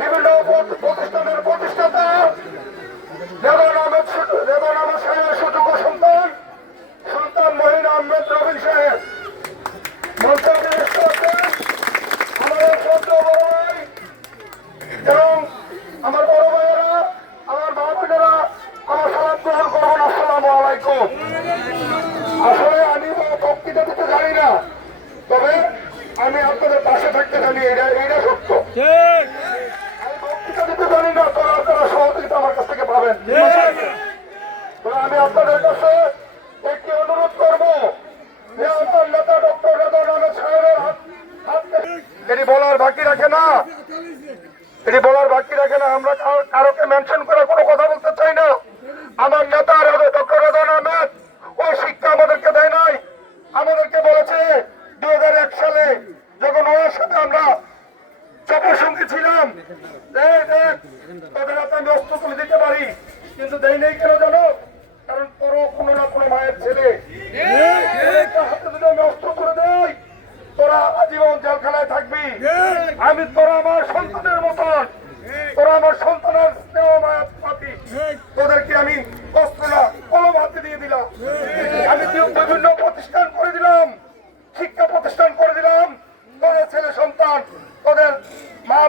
বিভিন্ন প্রতিষ্ঠানের প্রতিষ্ঠাতা রেদওয়ান আহমেদ সাহেবের সুযোগ্য সন্তান সুলতান মহিন আহমেদ রবিন সাহেব মঞ্চে আমাদের ছোট্ট বড় ভাই এবং আমার বড় ভাইয়েরা, আমার মা বোনেরা, আমার সালাম গ্রহণ করবেন। আসসালামু আলাইকুম। আসলে আমি বক্তৃতা দিতে জানি না, তবে আমি আপনাদের পাশে থাকতে জানি, এটা সত্য। আমি বক্তৃতা দিতে জানি না, তবে আপনারা সহযোগিতা আমার কাছ থেকে পাবেন। আমি আপনাদের কাছে একটি অনুরোধ করবো, নেতা ডক্টর রেদওয়ান আহমেদ সাহেবের এটি বলার বাকি রাখে না, আমরা কারোকে মেনশন করে কোনো কথা বলতে চাই না। আমার নেতা ডক্টর রেদওয়ান আহমেদ ওই শিক্ষা আমাদেরকে দেয় নাই। আমাদেরকে বলেছে 2001 সালে যখন ওর সাথে আমরা চপের সঙ্গে ছিলাম, তোদের হাতে আমি অস্ত্র তুলে দিতে পারি, কিন্তু দেয় নেই কেন জানো? কারণ তোরও কোনো না কোনো মায়ের ছেলে, হাতে যদি আমি অস্ত্র তুলে দেই তোরা আজীবন জেলখানায় থাকবি। আমি তোরা আমার সন্তানের মতন, তোরা আমার সন্তানের স্নেহ মায়া পাতি, তোদেরকে আমি অস্ত্র না কলম হাতে দিয়ে দিলাম। আমি বিভিন্ন প্রতিষ্ঠান করে দিলাম, শিক্ষা প্রতিষ্ঠান করে দিলাম, তোদের ছেলে সন্তান, তোদের মা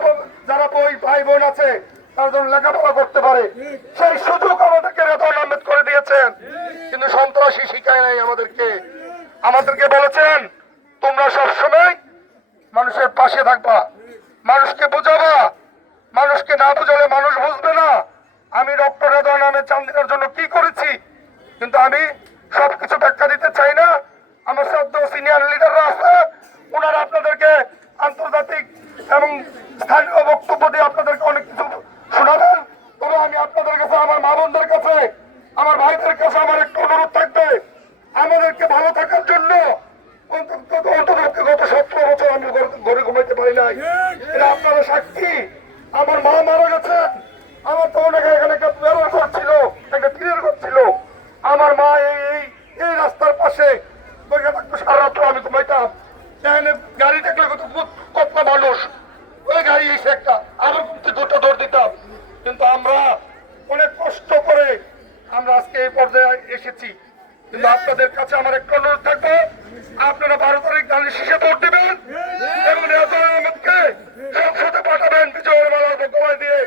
যারা ভাই বোন আছে তারা যেন লেখাপড়া করতে পারে, সেই সুযোগ আমাদেরকে রেদওয়ান আহমেদ করে দিয়েছেন। কিন্তু সন্ত্রাসী শিখায় নাই আমাদেরকে বলেছেন তোমরা সবসময় মানুষের পাশে থাকবা, মানুষকে বুঝাবা, মানুষকে না বুঝালে মানুষ বুঝবে না। আমি ডক্টর রেদওয়ান আহমেদ চান্দিনার জন্য কি করেছি, কিন্তু আমি সবকিছু ব্যাখ্যা দিতে চাই না। আমার সাথে সিনিয়র লিডাররা আছে, ওনারা আপনাদেরকে আন্তর্জাতিক এবং স্থানীয় বক্তব্য দিয়ে আপনাদেরকে অনেক কিছু শোনাবেন। তবে আমি আপনাদের কাছে, আমার মা বোনদের কাছে, আমার ভাইদের কাছে আমার একটু অনুরোধ থাকবে, আমাদেরকে ভালো থাকার জন্য অন্ততপক্ষে গত 17 বছর আমি ঘরে ঘুমাইতে পারি নাই, এটা আপনারা সাক্ষী। আমার মা মারা গেছে, আমার তো অনেক এখানে একটা বেরোর ঘর ছিল, একটা টিনের ঘর ছিল। আমার মা এই রাস্তার পাশে বসে থাকতো, সারা রাত্র আমি ঘুমাইতাম। এখানে গাড়ি দেখলে কত মানুষ, ওই গাড়ি এসে একটা আরো দুটো দৌড় দিতাম। কিন্তু আমরা অনেক কষ্ট করে আমরা আজকে এই পর্যায়ে এসেছি। কিন্তু আপনাদের কাছে আমার একটা অনুরোধ থাকবে, আপনারা 12 তারিখ ধানের শীষে ভোট দেবেন এবং রেদওয়ান আহমেদকে সংসদে পাঠাবেন বিজয়ের মালার বক্তব্য দিয়ে।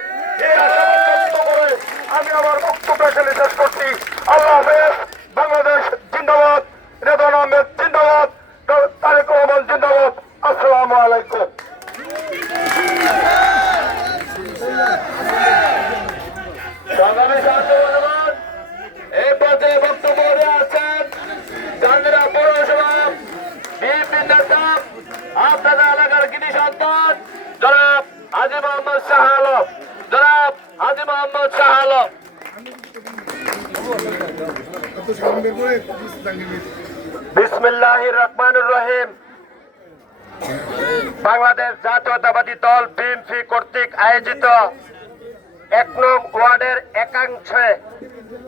এই আশাবাদ ব্যক্ত করে আমি আমার বক্তব্য এখানে শেষ করছি। আল্লাহ হাফেজ। বাংলাদেশ জিন্দাবাদ, রেদওয়ান আহমেদ জিন্দাবাদ, তারেক রহমান জিন্দাবাদ। আসসালামু আলাইকুম। এই পর্যায়ে বক্তব্য আছেন চান্দিনা পৌরসভা বিএনপি নেতা, আপনাদের এলাকার কৃতি সন্তান জনাব হাজী মোহাম্মদ শাহ আলম। জনাব হাজী মোহাম্মদ শাহ আলম। বিসমিল্লাহির রহমানির রহিম। বাংলাদেশ জাতীয়তাবাদী দল বিএনপি কর্তৃক আয়োজিত 1 নং ওয়ার্ডের একাংশে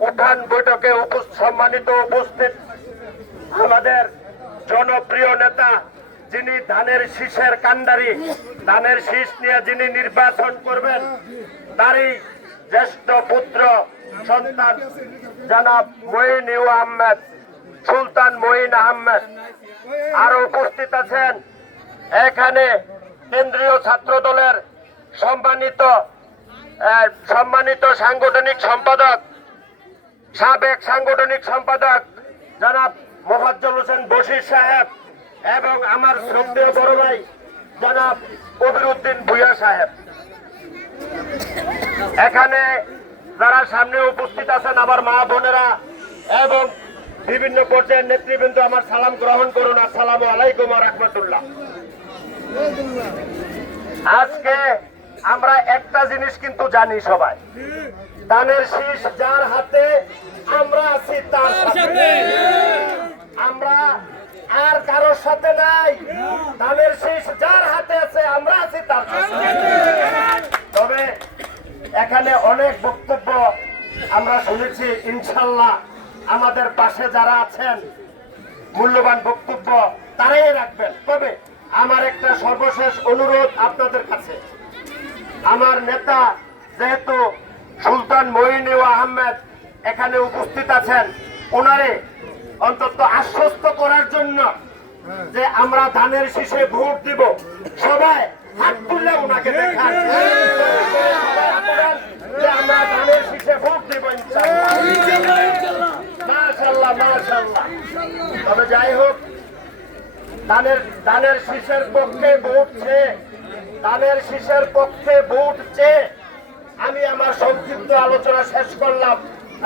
উঠান বৈঠকে সম্মানিত উপস্থিত আমাদের জনপ্রিয় নেতা, যিনি ধানের শীষের কান্ডারি, ধানের শীষ নিয়ে যিনি নির্বাচন করবেন, তারই জ্যেষ্ঠ পুত্র সন্তান জনাব মঈন আহমেদ, সুলতান মঈন আহমেদ। আরো উপস্থিত আছেন এখানে কেন্দ্রীয় ছাত্র দলের সম্মানিত সাংগঠনিক সম্পাদক, সাবেক সাংগঠনিক সম্পাদক জনাব মোফাজ্জল হোসেন বশির সাহেব এবং আমার শ্রদ্ধেয় বড় ভাই জনাব কবিরউদ্দিন ভূঁইয়া সাহেব। এখানে যারা সামনে উপস্থিত আছেন আমার মা বোনেরা এবং বিভিন্ন পর্যায়ের নেতৃবৃন্দ, আমার সালাম গ্রহণ করুন। আসসালামু আলাইকুম ওয়া রাহমাতুল্লাহ। আজকে আমরা একটা জিনিস কিন্তু জানি সবাই, ধানের শীষ যার হাতে আমরা আছি তার সাথে, আমরা আর কারোর সাথে নাই। ধানের শীষ যার হাতে আছে আমরা আছি তার সাথে। তবে এখানে অনেক বক্তব্য আমরা শুনেছি, ইনশাল্লাহ আমাদের পাশে যারা আছেন মূল্যবান বক্তব্য তারাই রাখবেন। তবে আমার একটা সর্বশেষ অনুরোধ আপনাদের কাছে, আমার নেতা যেহেতু সুলতান মঈনুল আহমেদ এখানে উপস্থিত আছেন, ওনারে অন্তত আশ্বস্ত করার জন্য যে আমরা ধানের শীষে ভোট দিব, সবাই হাত তুললে ওনাকে দেখান সবাই হাত তোলেন যে আমরা ধানের শীষে ভোট দিব ইনশাআল্লাহ। মাশাআল্লাহ মাশাআল্লাহ। তবে যাই হোক, ধানের শীষের পক্ষে ভোট চেয়ে, ধানের শীষের পক্ষে ভোট চেয়ে আমি আমার সংক্ষিপ্ত আলোচনা শেষ করলাম।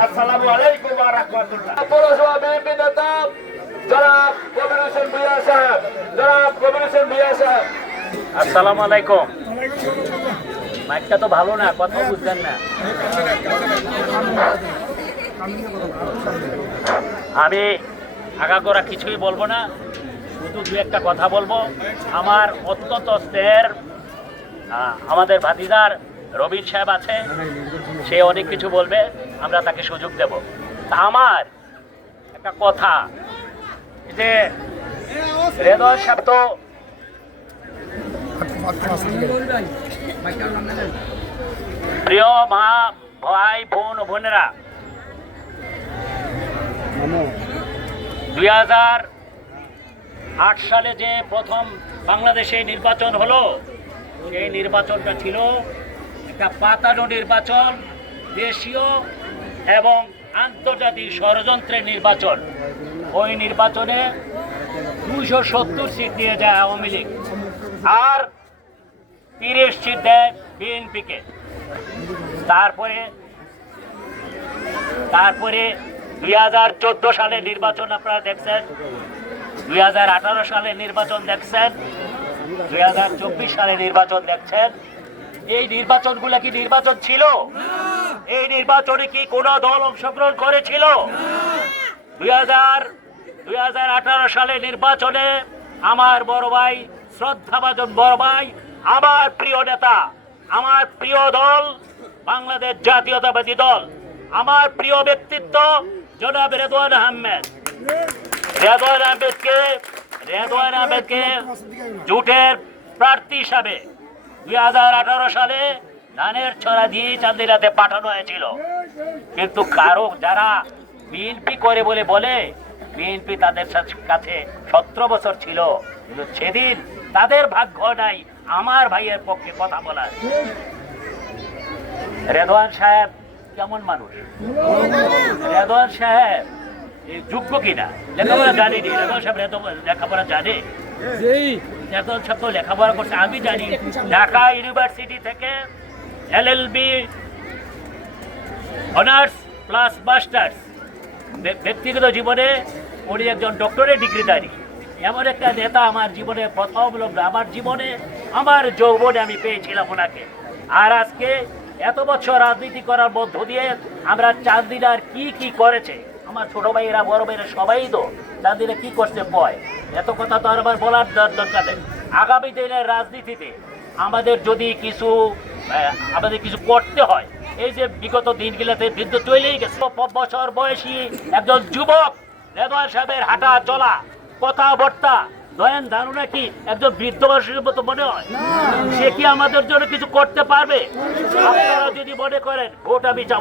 আসসালামু আলাইকুম ওয়া রাহমাতুল্লাহ। পৌরসভা বিএনপি নেতা জনাব কবির হোসেন ভূঁইয়া সাহেব, জনাব কবির হোসেন ভূঁইয়া সাহেব। আসসালামু আলাইকুম। মাইকটা তো ভালো না, কথা বুঝছেন না। আমি আগাগোড়া কিছুই বলবো না, শুধু দু একটা কথা বলবো। আমার অত্যন্ত স্নেহের আমাদের ভাতিজার রবিন সাহেব আছে, সে অনেক কিছু বলবে, আমরা তাকে সুযোগ দেব। তা আমার একটা কথা, যে হৃদয় সাহেব তো প্রিয় মা ভাই বোন ও বোনেরা, 2008 সালে যে প্রথম বাংলাদেশে নির্বাচন হলো, সেই নির্বাচনটা ছিল একটা পাতানো নির্বাচন, দেশীয় এবং আন্তর্জাতিক ষড়যন্ত্রের নির্বাচন। ওই নির্বাচনে 270 সিট দিয়ে যায় আওয়ামী লীগ, আর 30 সিট দেয় বিএনপিকে। তারপরে 2014 সালের নির্বাচন আপনারা দেখছেন, 2018 সালের নির্বাচন দেখছেন, 2024 সালের নির্বাচন দেখছেন। এই নির্বাচনগুলো কি নির্বাচন ছিল? এই নির্বাচনে কি কোনো দল অংশগ্রহণ করেছিল? 2018 সালের নির্বাচনে আমার বড় ভাই, শ্রদ্ধাভাজন বড় ভাই, আমার প্রিয় নেতা, আমার প্রিয় দল বাংলাদেশ জাতীয়তাবাদী দল, আমার প্রিয় ব্যক্তিত্ব জনাব রেদওয়ান আহমেদ, রেদওয়ান আহমেদকে জোটের প্রার্থী হিসাবে 2018 সালে ধানের ছড়া দিয়ে চান্দিনাতে পাঠানো হয়েছিল। কিন্তু যারা বিএনপি করে বলে বিএনপি তাদের কাছে 17 বছর ছিল, কিন্তু সেদিন তাদের ভাগ্য নাই আমার ভাইয়ের পক্ষে কথা বলার। রেদওয়ান সাহেব কেমন মানুষ? রেদওয়ান সাহেব যোগ্য কিনা লেখাপড়া জানিনি। রেদওয়ান সাহেব লেখাপড়া জানে? রেদওয়ান সাহেব তো লেখাপড়া করছে, আমি জানি। ঢাকা ইউনিভার্সিটি থেকে LLB অনার্স প্লাস মাস্টার্স, ব্যক্তিগত জীবনে উনি একজন ডক্টরেট ডিগ্রিধারী। এমন একটা নেতা আমার জীবনে প্রথম লোক, আমার জীবনে, আমার যৌবনে আমি পেয়েছিলাম ওনাকে। আর আজকে এত বছর রাজনীতি করার মধ্য দিয়ে আমরা চান্দিনার কি করেছে, আমার ছোট ভাইয়েরা বড় ভাইয়েরা সবাই তো চান্দিনা কি করছে বয়, এত কথা তো আর আমার বলার দরকার নেই। আগামী দিনের রাজনীতিতে আমাদের যদি কিছু করতে হয়, এই যে বিগত দিনগুলোতে বৃদ্ধ চলেই গেছে, 5 বছর বয়সী একজন যুবক রেদওয়ান সাহেবের হাঁটা চলা কথাবার্তা দয়ান ধারণা কি একজন বৃদ্ধ বয়সের মতো মনে হয়? সে কি আমাদের জন্য কিছু করতে পারবে? আপনারা যদি মনে করেন ভোট আমি চাবো।